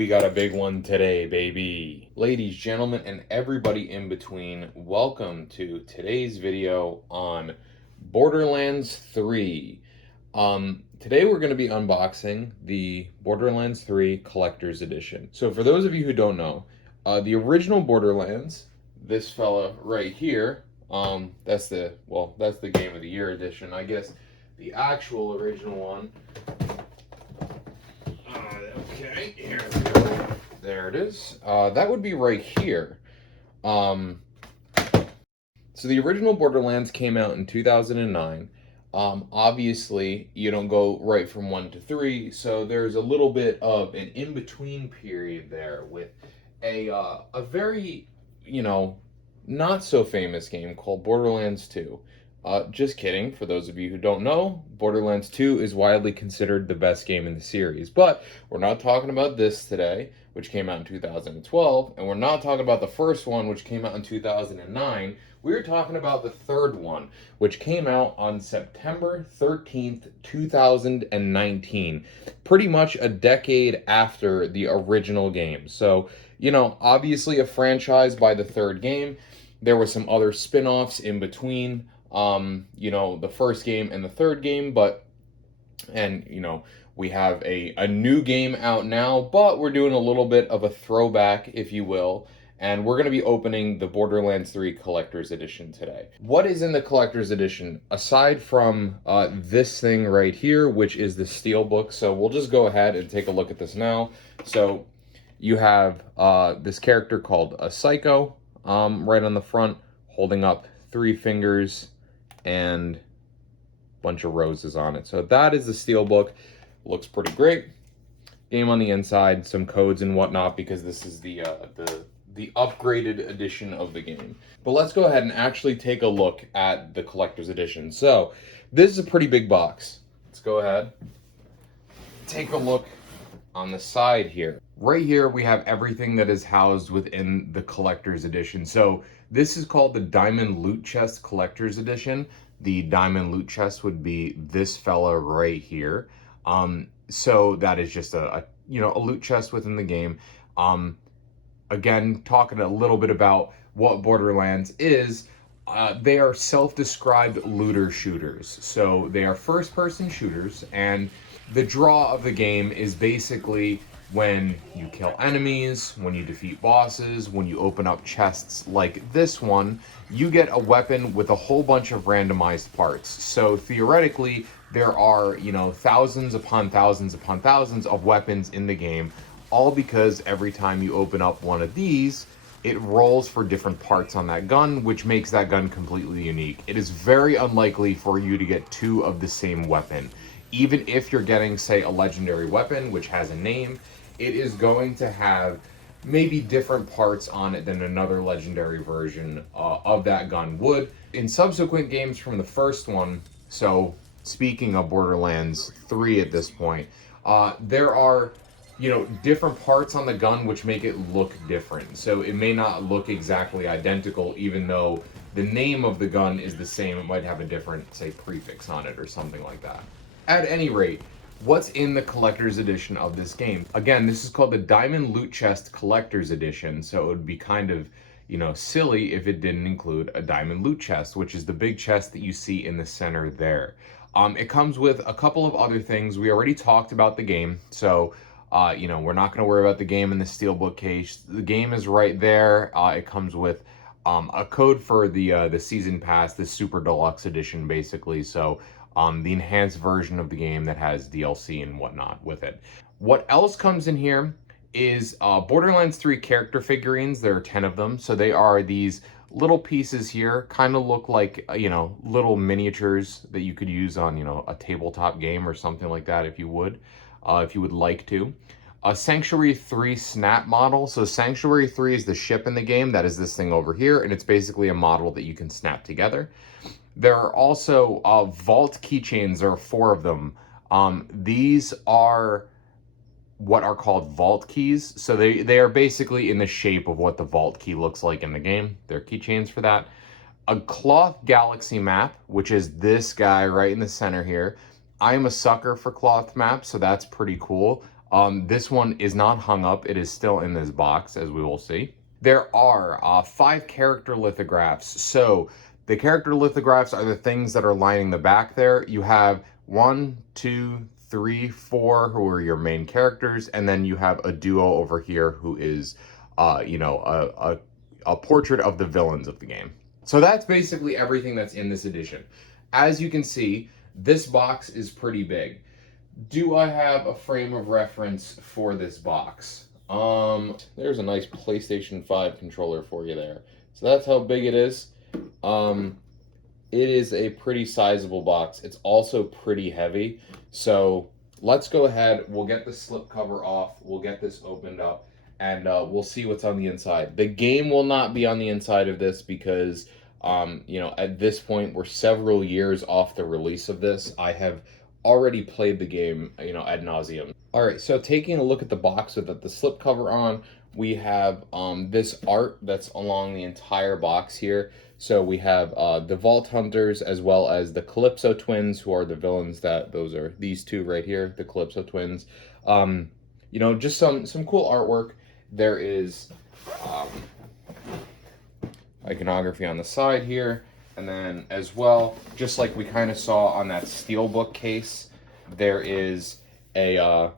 We got a big one today, baby. Ladies, gentlemen, and everybody in between, welcome to today's video on Borderlands 3. Today we're going to be unboxing the Borderlands 3 Collector's Edition. So for those of you who don't know, the original Borderlands, this fella right here, that's the Game of the Year edition. I guess the actual original one. Okay, here we go. There it is. That would be right here. So the original Borderlands came out in 2009. Obviously, you don't go right from 1 to 3, so there's a little bit of an in-between period there with a very, not so famous game called Borderlands 2. Just kidding. For those of you who don't know, Borderlands 2 is widely considered the best game in the series. But we're not talking about this today, which came out in 2012, and we're not talking about the first one, which came out in 2009. We're talking about the third one, which came out on September 13th, 2019. Pretty much a decade after the original game. So, obviously a franchise by the third game. There were some other spin-offs in between. The first game and the third game, we have a new game out now, but we're doing a little bit of a throwback, if you will, and we're going to be opening the Borderlands 3 Collector's Edition today. What is in the Collector's Edition, aside from this thing right here, which is the Steelbook? So we'll just go ahead and take a look at this now. So you have this character called a Psycho right on the front, holding up 3 fingers and a bunch of roses on it. So that is the Steelbook. Looks pretty great. Game on the inside, some codes and whatnot, because this is the upgraded edition of the game. But let's go ahead and actually take a look at the Collector's Edition. So this is a pretty big box. Let's go ahead, take a look on the side here. Right here we have everything that is housed within the Collector's Edition. So this is called the Diamond Loot Chest Collector's Edition. The Diamond Loot Chest would be this fella right here. So that is just a loot chest within the game. Again, talking a little bit about what Borderlands is, they are self-described looter shooters. So they are first-person shooters, and the draw of the game is basically when you kill enemies, when you defeat bosses, when you open up chests like this one, you get a weapon with a whole bunch of randomized parts. So theoretically, there are, thousands upon thousands upon thousands of weapons in the game, all because every time you open up one of these, it rolls for different parts on that gun, which makes that gun completely unique. It is very unlikely for you to get 2 of the same weapon. Even if you're getting, say, a legendary weapon, which has a name, it is going to have maybe different parts on it than another legendary version of that gun would. In subsequent games from the first one, so speaking of Borderlands 3 at this point, there are, different parts on the gun which make it look different. So it may not look exactly identical, even though the name of the gun is the same. It might have a different, say, prefix on it or something like that. At any rate, what's in the Collector's Edition of this game? Again, this is called the Diamond Loot Chest Collector's Edition, so it would be kind of, silly if it didn't include a Diamond Loot Chest, which is the big chest that you see in the center there. It comes with a couple of other things. We already talked about the game, so, we're not going to worry about the game in the Steelbook case. The game is right there. It comes with a code for the Season Pass, the Super Deluxe Edition, basically, so the enhanced version of the game that has DLC and whatnot with it. What else comes in here is Borderlands 3 character figurines. There are 10 of them. So they are these little pieces here, kind of look like, little miniatures that you could use on, a tabletop game or something like that if you would like to. A Sanctuary 3 snap model. So Sanctuary 3 is the ship in the game. That is this thing over here, and it's basically a model that you can snap together. There are also vault keychains. There are 4 of them. These are what are called vault keys. So they are basically in the shape of what the vault key looks like in the game. They're keychains for that. A cloth galaxy map, which is this guy right in the center here. I am a sucker for cloth maps, so that's pretty cool. This one is not hung up. It is still in this box, as we will see. There are 5 character lithographs. So the character lithographs are the things that are lining the back there. You have 1, 2, 3, 4, who are your main characters, and then you have a duo over here who is, a portrait of the villains of the game. So that's basically everything that's in this edition. As you can see, this box is pretty big. Do I have a frame of reference for this box? There's a nice PlayStation 5 controller for you there. So that's how big it is. It is a pretty sizable box. It's also pretty heavy. So let's go ahead. We'll get the slip cover off. We'll get this opened up, and we'll see what's on the inside. The game will not be on the inside of this because, at this point, we're several years off the release of this. I have already played the game, ad nauseum. All right, so taking a look at the box with the slip cover on, we have this art that's along the entire box here. So we have the Vault Hunters as well as the Calypso twins, who are the villains. Those are these two right here, the Calypso twins. Just some cool artwork. There is iconography on the side here. And then as well, just like we kind of saw on that steelbook case, there is a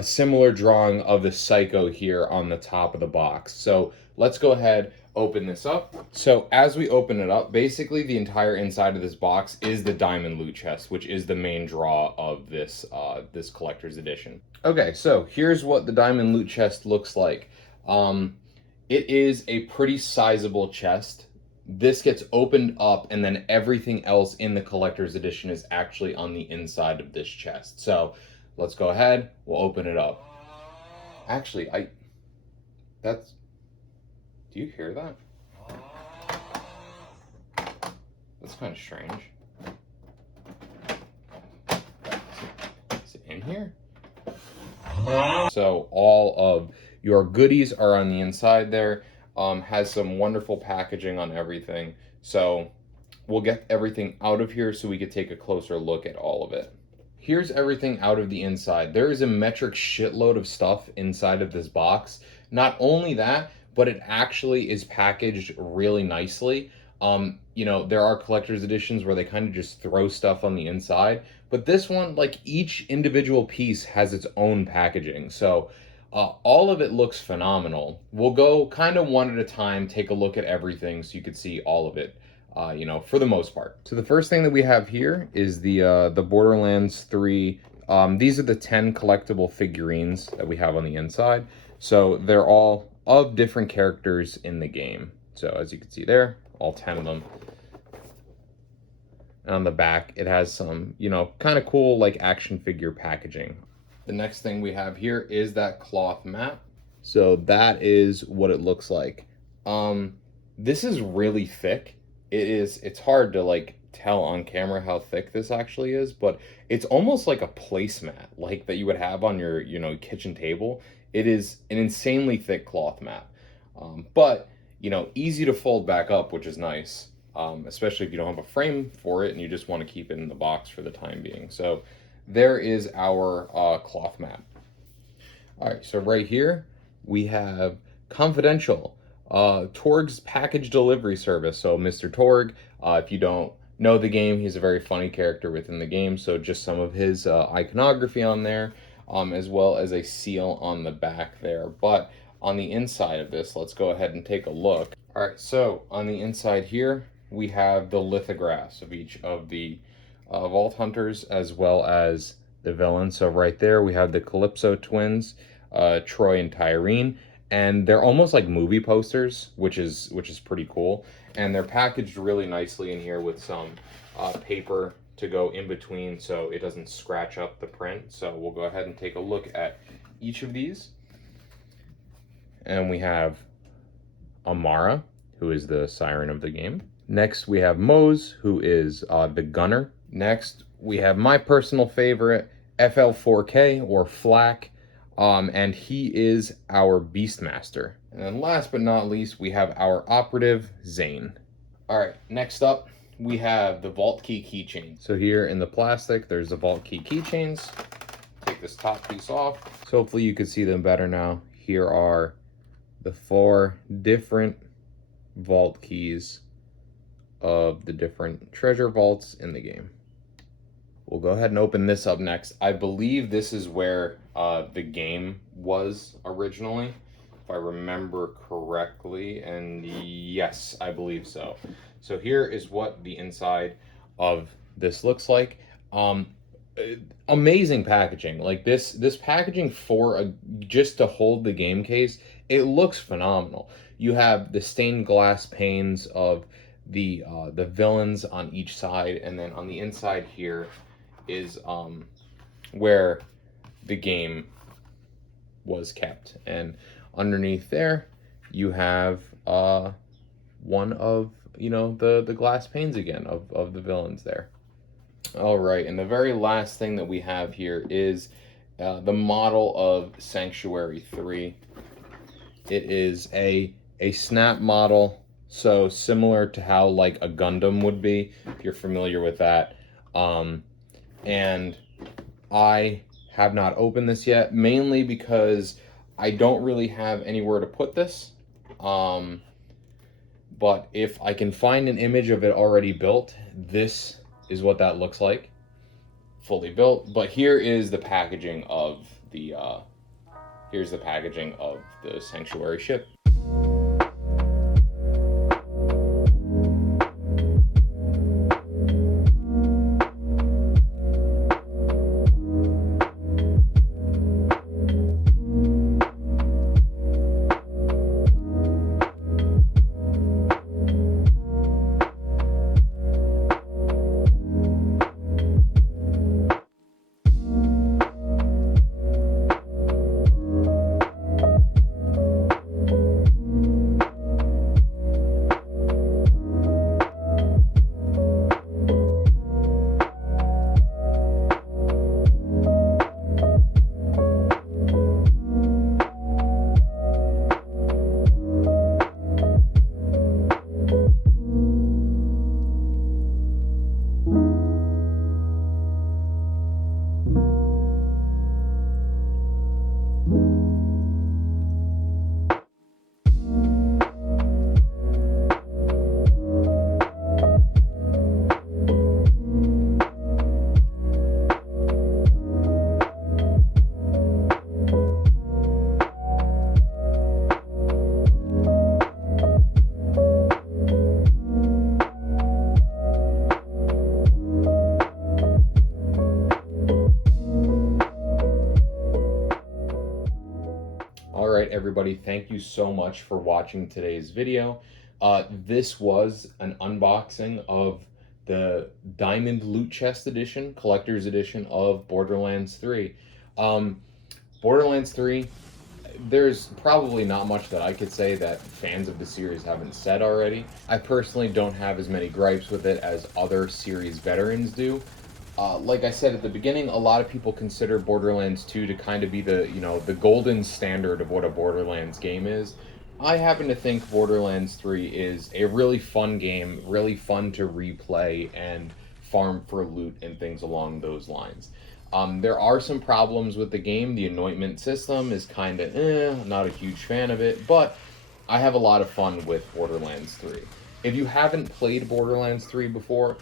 similar drawing of the Psycho here on the top of the box. So let's go ahead, open this up. So as we open it up, basically the entire inside of this box is the Diamond Loot Chest, which is the main draw of this this collector's edition. Okay, so here's what the Diamond Loot Chest looks like. It is a pretty sizable chest. This gets opened up, and then everything else in the collector's edition is actually on the inside of this chest. So let's go ahead. We'll open it up. Actually, do you hear that? That's kind of strange. Is it in here? So all of your goodies are on the inside there. Has some wonderful packaging on everything. So we'll get everything out of here so we could take a closer look at all of it. Here's everything out of the inside. There is a metric shitload of stuff inside of this box. Not only that, but it actually is packaged really nicely. There are collector's editions where they kind of just throw stuff on the inside, but this one, like, each individual piece has its own packaging. So all of it looks phenomenal. We'll go kind of one at a time, take a look at everything so you could see all of it, for the most part. So the first thing that we have here is the Borderlands 3. These are the 10 collectible figurines that we have on the inside. So they're all of different characters in the game. So as you can see there, all 10 of them. And on the back, it has some, kind of cool, like, action figure packaging. The next thing we have here is that cloth map. So that is what it looks like. This is really thick. It's hard to tell on camera how thick this actually is, but it's almost like a placemat, like that you would have on your, kitchen table. It is an insanely thick cloth mat. But easy to fold back up, which is nice. Especially if you don't have a frame for it and you just want to keep it in the box for the time being. So there is our cloth map. All right, so right here we have Confidential, Torg's package delivery service. So Mr. Torg, if you don't know the game, he's a very funny character within the game. So just some of his iconography on there, as well as a seal on the back there. But on the inside of this, let's go ahead and take a look. All right, so on the inside here, we have the lithographs of each of the Vault Hunters as well as the villains. So right there we have the Calypso twins, Troy and Tyrene, and they're almost like movie posters, which is pretty cool. And they're packaged really nicely in here with some paper to go in between so it doesn't scratch up the print. So we'll go ahead and take a look at each of these. And we have Amara, who is the siren of the game. Next we have Mose, who is the gunner. Next, we have my personal favorite, FL4K, or Flak, and he is our Beastmaster. And then last but not least, we have our operative, Zane. All right, next up, we have the Vault Key keychain. So here in the plastic, there's the Vault Key keychains. Take take this top piece off. So hopefully you can see them better now. Here are the 4 different vault keys of the different treasure vaults in the game. We'll go ahead and open this up next. I believe this is where the game was originally, if I remember correctly, and yes, I believe so. So here is what the inside of this looks like. Amazing packaging. Like this packaging for just to hold the game case, it looks phenomenal. You have the stained glass panes of the villains on each side, and then on the inside here is where the game was kept, and underneath there you have one of the glass panes again of the villains there. All right, and the very last thing that we have here is the model of Sanctuary 3. It is a snap model, so similar to how like a Gundam would be, if you're familiar with that. And I have not opened this yet, mainly because I don't really have anywhere to put this. But if I can find an image of it already built, this is what that looks like, fully built. But here is the packaging of the Sanctuary ship. Everybody, thank you so much for watching today's video. This was an unboxing of the Diamond Loot Chest Edition, Collector's Edition of Borderlands 3. Borderlands 3, there's probably not much that I could say that fans of the series haven't said already. I personally don't have as many gripes with it as other series veterans do. Like I said at the beginning, a lot of people consider Borderlands 2 to kind of be the golden standard of what a Borderlands game is. I happen to think Borderlands 3 is a really fun game, really fun to replay and farm for loot and things along those lines. There are some problems with the game. The anointment system is kind of not a huge fan of it, but I have a lot of fun with Borderlands 3. If you haven't played Borderlands 3 before,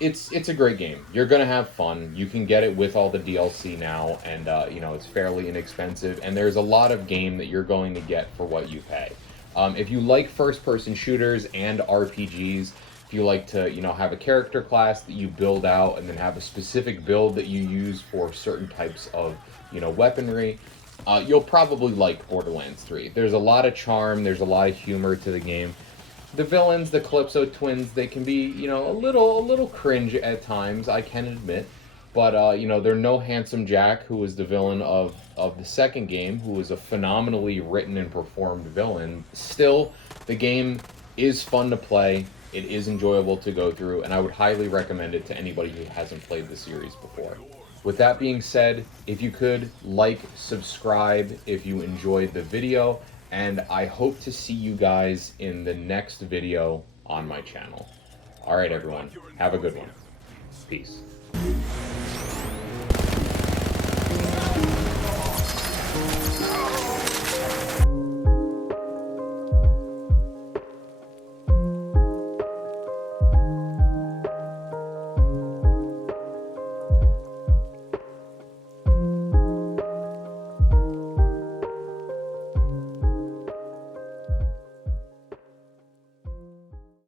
it's a great game. You're gonna have fun. You can get it with all the DLC now, and it's fairly inexpensive, and there's a lot of game that you're going to get for what you pay. If you like first-person shooters and RPGs, if you like to have a character class that you build out and then have a specific build that you use for certain types of weaponry, you'll probably like Borderlands 3. There's a lot of charm, there's a lot of humor to the game. The villains, the Calypso twins, they can be, a little cringe at times, I can admit. But, they're no Handsome Jack, who was the villain of the second game, who was a phenomenally written and performed villain. Still, the game is fun to play, it is enjoyable to go through, and I would highly recommend it to anybody who hasn't played the series before. With that being said, if you could, like, subscribe if you enjoyed the video, and I hope to see you guys in the next video on my channel. Alright everyone, have a good one. Peace.